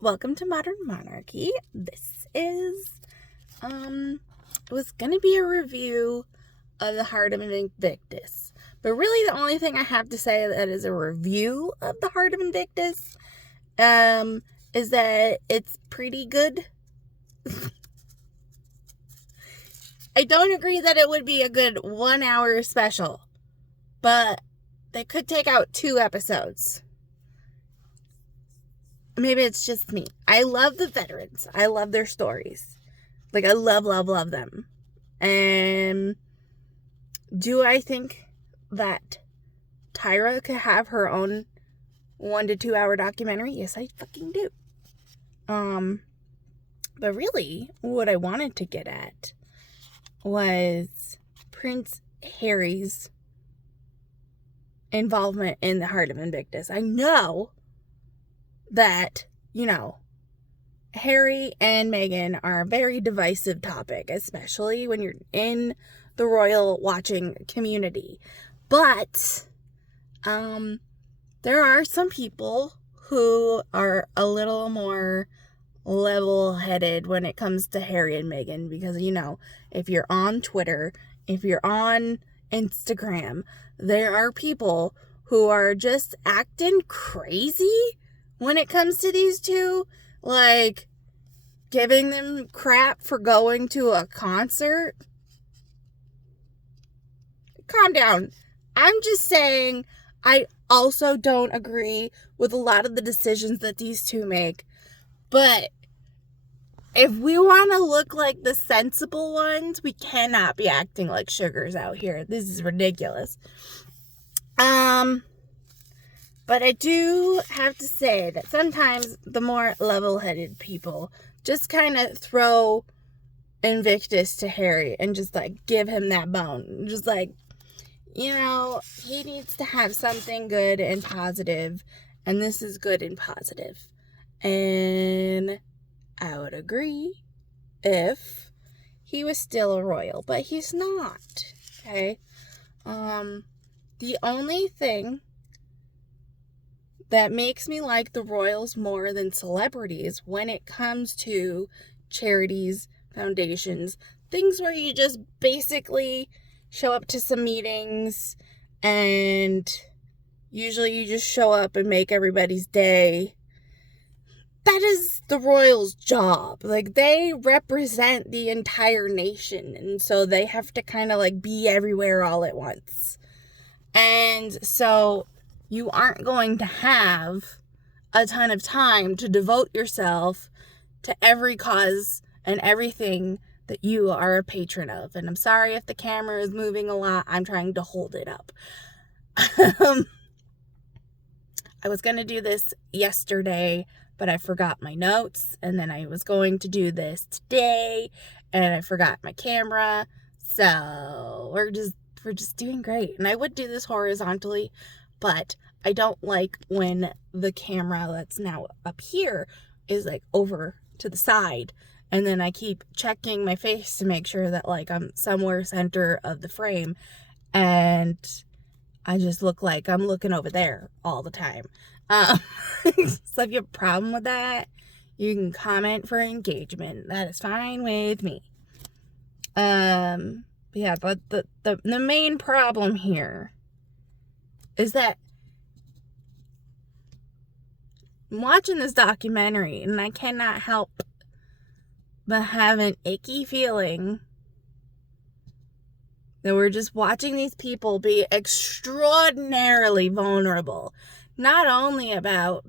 Welcome to Modern Monarchy. This is, it was going to be a review of the Heart of Invictus. But really the only thing I have to say that is a review of the Heart of Invictus, is that it's pretty good. I don't agree that it would be a good 1 hour special, but they could take out 2 episodes. Maybe it's just me. I love the veterans. I love their stories. Like, I love them. And do I think that Tyra could have her own 1 to 2 hour documentary? Yes, I fucking do. But really, what I wanted to get at was Prince Harry's involvement in the Heart of Invictus. I know that, Harry and Meghan are a very divisive topic, especially when you're in the royal watching community. But there are some people who are a little more level-headed when it comes to Harry and Meghan, because, if you're on Twitter, if you're on Instagram, there are people who are just acting crazy when it comes to these two, like giving them crap for going to a concert. Calm down. I'm just saying, I also don't agree with a lot of the decisions that these two make. But if we want to look like the sensible ones, we cannot be acting like sugars out here. This is ridiculous. But I do have to say that sometimes the more level-headed people just kind of throw Invictus to Harry and just, give him that bone. Just, he needs to have something good and positive, and this is good and positive. And I would agree if he was still a royal, but he's not, okay? The only thing that makes me like the royals more than celebrities when it comes to charities, foundations, things where you just basically show up to some meetings and usually you just show up and make everybody's day. That is the royals' job. They represent the entire nation, and so they have to kind of be everywhere all at once. And so you aren't going to have a ton of time to devote yourself to every cause and everything that you are a patron of. And I'm sorry if the camera is moving a lot. I'm trying to hold it up. I was going to do this yesterday, but I forgot my notes. And then I was going to do this today, and I forgot my camera. So we're just doing great. And I would do this horizontally, but I don't like when the camera that's now up here is over to the side. And then I keep checking my face to make sure that I'm somewhere center of the frame. And I just look like I'm looking over there all the time. So if you have a problem with that, you can comment for engagement. That is fine with me. Yeah, but the main problem here is that I'm watching this documentary and I cannot help but have an icky feeling that we're just watching these people be extraordinarily vulnerable. Not only about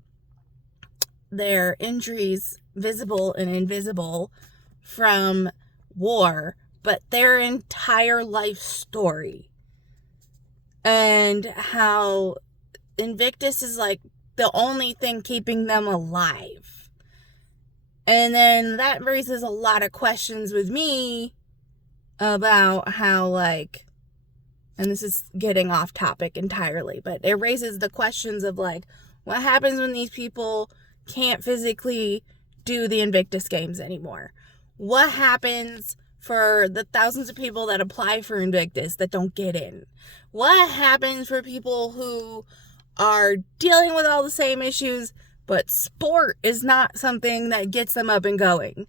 their injuries, visible and invisible, from war, but their entire life story. And how Invictus is the only thing keeping them alive. And then that raises a lot of questions with me about how, and this is getting off topic entirely, but it raises the questions of, what happens when these people can't physically do the Invictus Games anymore? What happens for the thousands of people that apply for Invictus that don't get in? What happens for people who are dealing with all the same issues but sport is not something that gets them up and going.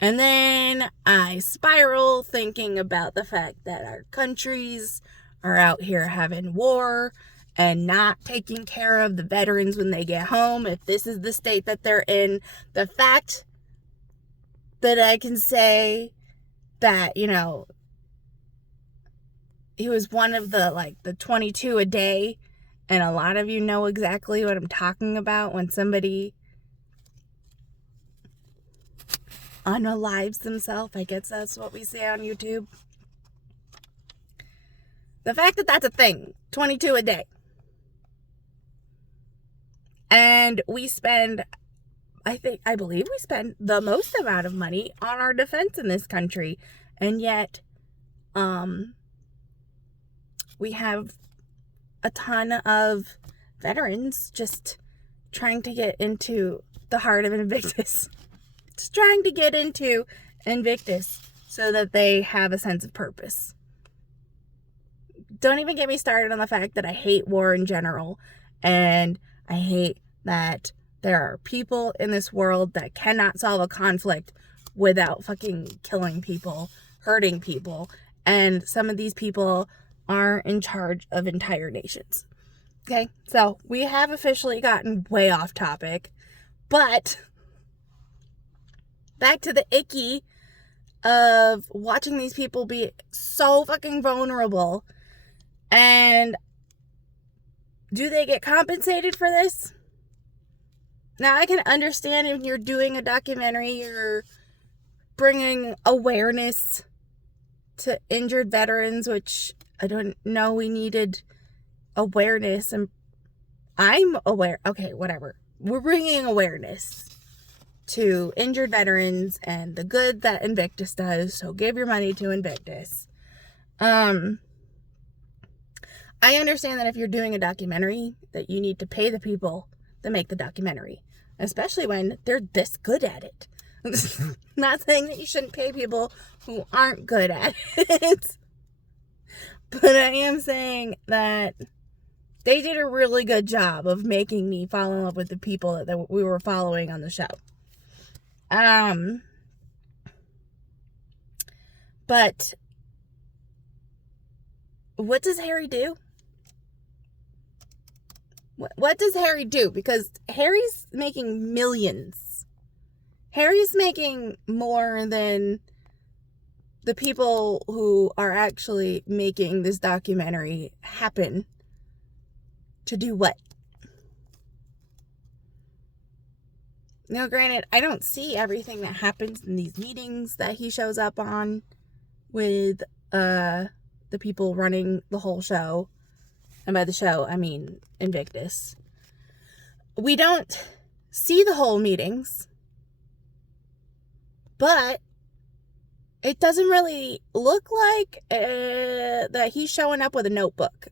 And then I spiral thinking about the fact that our countries are out here having war and not taking care of the veterans when they get home. If this is the state that they're in, the fact that I can say that, you know, he was one of the 22 a day, and a lot of you know exactly what I'm talking about when somebody unalives themselves. I guess that's what we say on YouTube. The fact that that's a thing, 22 a day. And we spend, I believe we spend the most amount of money on our defense in this country. And yet, we have a ton of veterans just trying to get into the heart of Invictus. Just trying to get into Invictus so that they have a sense of purpose. Don't even get me started on the fact that I hate war in general. And I hate that there are people in this world that cannot solve a conflict without fucking killing people, hurting people. And some of these people are in charge of entire nations. Okay, so we have officially gotten way off topic. But back to the icky of watching these people be so fucking vulnerable. And do they get compensated for this? Now, I can understand if you're doing a documentary, you're bringing awareness to injured veterans, which I don't know we needed awareness. And I'm aware. Okay, whatever. We're bringing awareness to injured veterans and the good that Invictus does. So give your money to Invictus. I understand that if you're doing a documentary that you need to pay the people that make the documentary, especially when they're this good at it. Not saying that you shouldn't pay people who aren't good at it. But I am saying that they did a really good job of making me fall in love with the people that we were following on the show. But what does Harry do? What does Harry do? Because Harry's making millions. Harry's making more than the people who are actually making this documentary happen. To do what? Now, granted, I don't see everything that happens in these meetings that he shows up on with the people running the whole show. And by the show, I mean Invictus. We don't see the whole meetings, but it doesn't really look like that he's showing up with a notebook.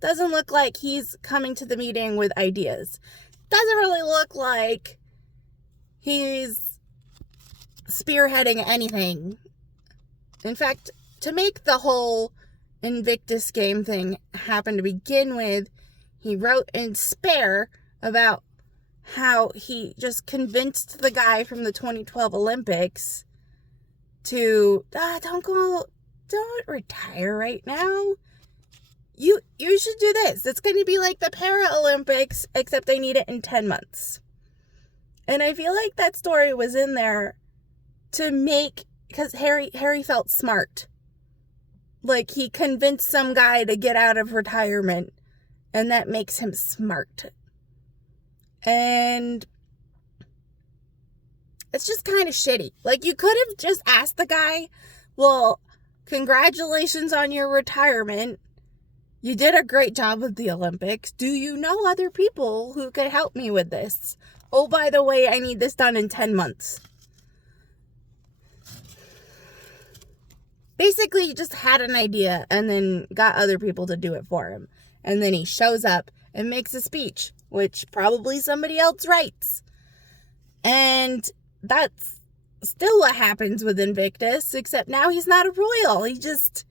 Doesn't look like he's coming to the meeting with ideas. Doesn't really look like he's spearheading anything. In fact, to make the whole Invictus game thing happen to begin with, he wrote in spare about how he just convinced the guy from the 2012 Olympics to don't retire right now. You should do this. It's going to be like the Paralympics, except they need it in 10 months. And I feel like that story was in there to make, because Harry felt smart. Like he convinced some guy to get out of retirement, and that makes him smart. And it's just kind of shitty. Like, you could have just asked the guy, well, congratulations on your retirement. You did a great job with the Olympics. Do you know other people who could help me with this? Oh, by the way, I need this done in 10 months. Basically, he just had an idea and then got other people to do it for him. And then he shows up and makes a speech, which probably somebody else writes. And that's still what happens with Invictus, except now he's not a royal. He just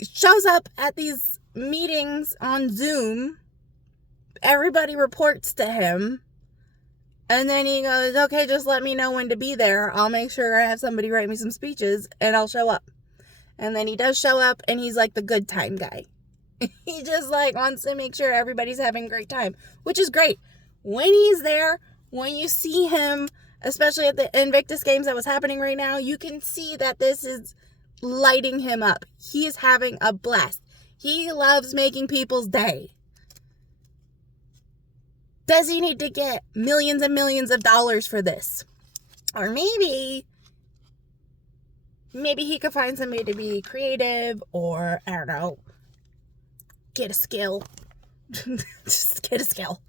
shows up at these meetings on Zoom. Everybody reports to him. And then he goes, okay, just let me know when to be there. I'll make sure I have somebody write me some speeches and I'll show up. And then he does show up and he's like the good time guy. He just like wants to make sure everybody's having a great time, which is great. When he's there, when you see him, especially at the Invictus games that was happening right now, you can see that this is lighting him up. He is having a blast. He loves making people's day. Does he need to get millions and millions of dollars for this? Or maybe he could find somebody to be creative, or, I don't know, get a skill. Just get a skill.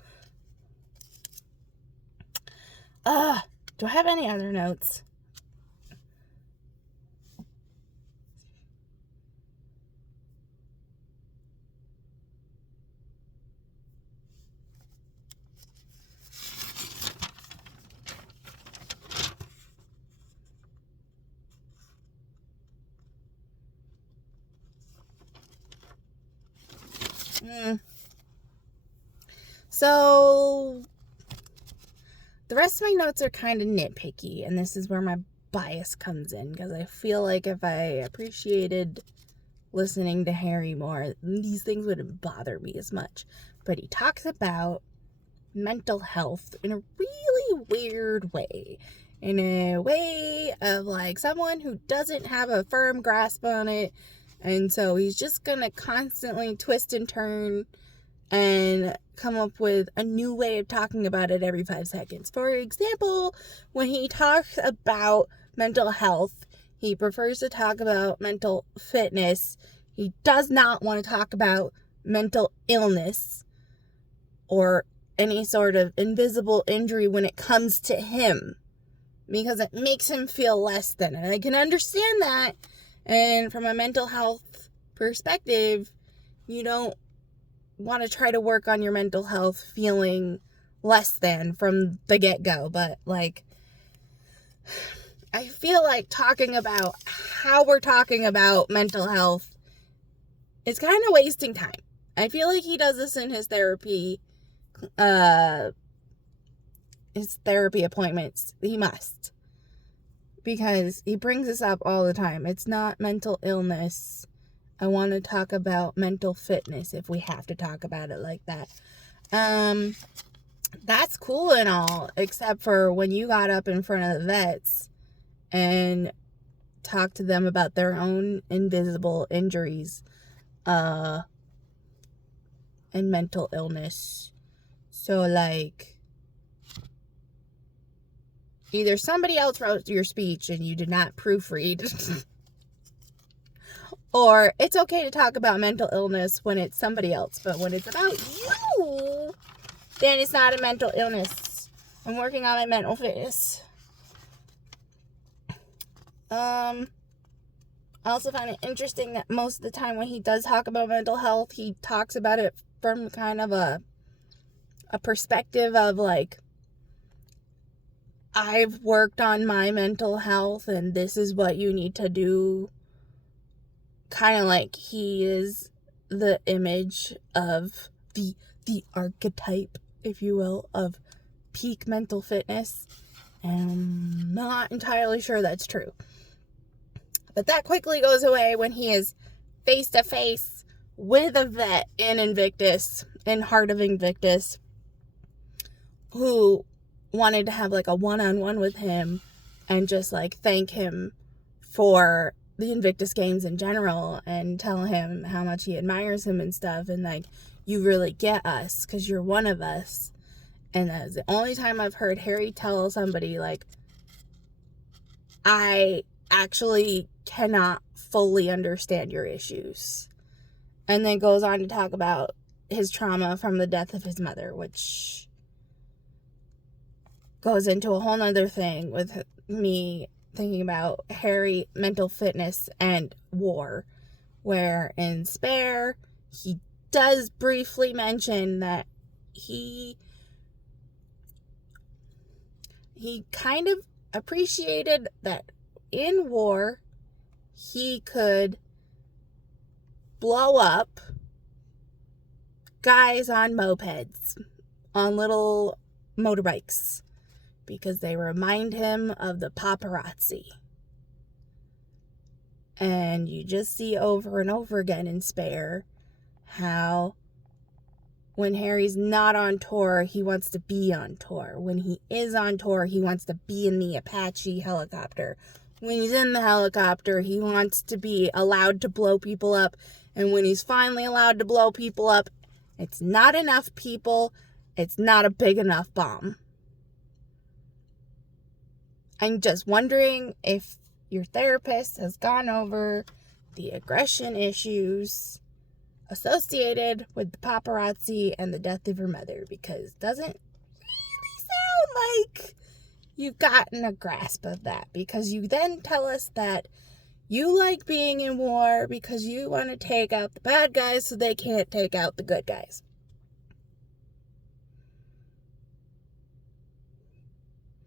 Do I have any other notes? So, the rest of my notes are kind of nitpicky, and this is where my bias comes in, because I feel like if I appreciated listening to Harry more, these things wouldn't bother me as much. But he talks about mental health in a really weird way. In a way of like someone who doesn't have a firm grasp on it, and so he's just gonna constantly twist and turn and come up with a new way of talking about it every 5 seconds. For example, when he talks about mental health, he prefers to talk about mental fitness. He does not want to talk about mental illness or any sort of invisible injury when it comes to him, because it makes him feel less than. And I can understand that. And from a mental health perspective, you don't want to try to work on your mental health feeling less than from the get-go. But like, I feel like talking about how we're talking about mental health is kind of wasting time. I feel like he does this in his therapy appointments. He must, because he brings this up all the time. It's not mental illness. I want to talk about mental fitness if we have to talk about it like that. That's cool and all, except for when you got up in front of the vets and talked to them about their own invisible injuries and mental illness. So like, either somebody else wrote your speech and you did not proofread, or it's okay to talk about mental illness when it's somebody else, but when it's about you, then it's not a mental illness. I'm working on my mental fitness. I also find it interesting that most of the time when he does talk about mental health, he talks about it from kind of a perspective of like, I've worked on my mental health and this is what you need to do. Kind of like he is the image of the archetype, if you will, of peak mental fitness. And I'm not entirely sure that's true. But that quickly goes away when he is face to face with a vet in Invictus, in Heart of Invictus, who wanted to have like a one-on-one with him and just like thank him for the Invictus games in general and tell him how much he admires him and stuff, and like, you really get us because you're one of us. And that's the only time I've heard Harry tell somebody like, I actually cannot fully understand your issues. And then goes on to talk about his trauma from the death of his mother, which goes into a whole nother thing with me thinking about Harry, mental fitness, and war, where in Spare, he does briefly mention that he kind of appreciated that in war, he could blow up guys on mopeds, on little motorbikes, because they remind him of the paparazzi. And you just see over and over again in Spare how when Harry's not on tour, he wants to be on tour. When he is on tour, he wants to be in the Apache helicopter. When he's in the helicopter, he wants to be allowed to blow people up. And when he's finally allowed to blow people up, it's not enough people. It's not a big enough bomb. I'm just wondering if your therapist has gone over the aggression issues associated with the paparazzi and the death of your mother, because it doesn't really sound like you've gotten a grasp of that, because you then tell us that you like being in war because you want to take out the bad guys so they can't take out the good guys.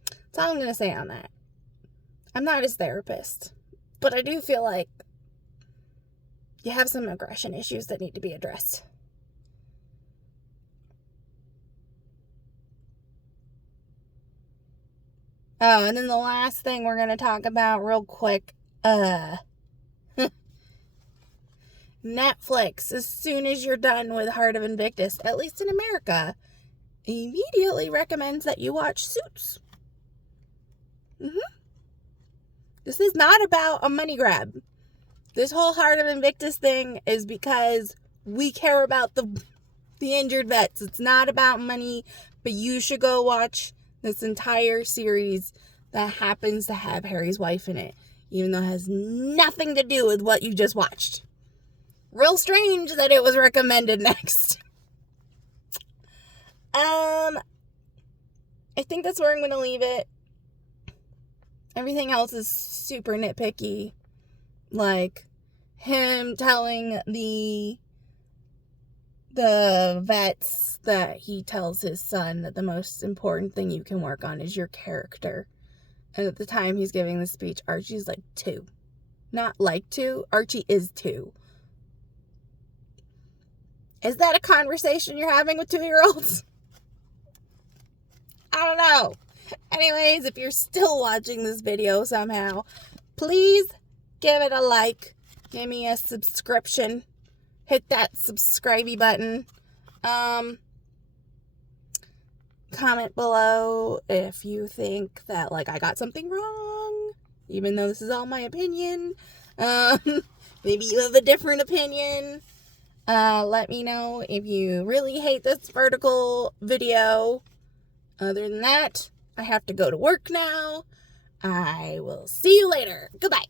That's all I'm going to say on that. I'm not his therapist, but I do feel like you have some aggression issues that need to be addressed. Oh, and then the last thing we're going to talk about real quick, Netflix, as soon as you're done with Heart of Invictus, at least in America, immediately recommends that you watch Suits. This is not about a money grab. This whole Heart of Invictus thing is because we care about the injured vets. It's not about money, but you should go watch this entire series that happens to have Harry's wife in it, even though it has nothing to do with what you just watched. Real strange that it was recommended next. I think that's where I'm going to leave it. Everything else is super nitpicky. Like him telling the vets that he tells his son that the most important thing you can work on is your character. And at the time he's giving the speech, Archie's like 2. Not like 2. Archie is 2. Is that a conversation you're having with 2-year-olds? I don't know. Anyways, if you're still watching this video somehow, please give it a like. Give me a subscription. Hit that subscribey button. Comment below if you think that, like, I got something wrong, even though this is all my opinion. Maybe you have a different opinion. Let me know if you really hate this vertical video. Other than that, I have to go to work now. I will see you later. Goodbye.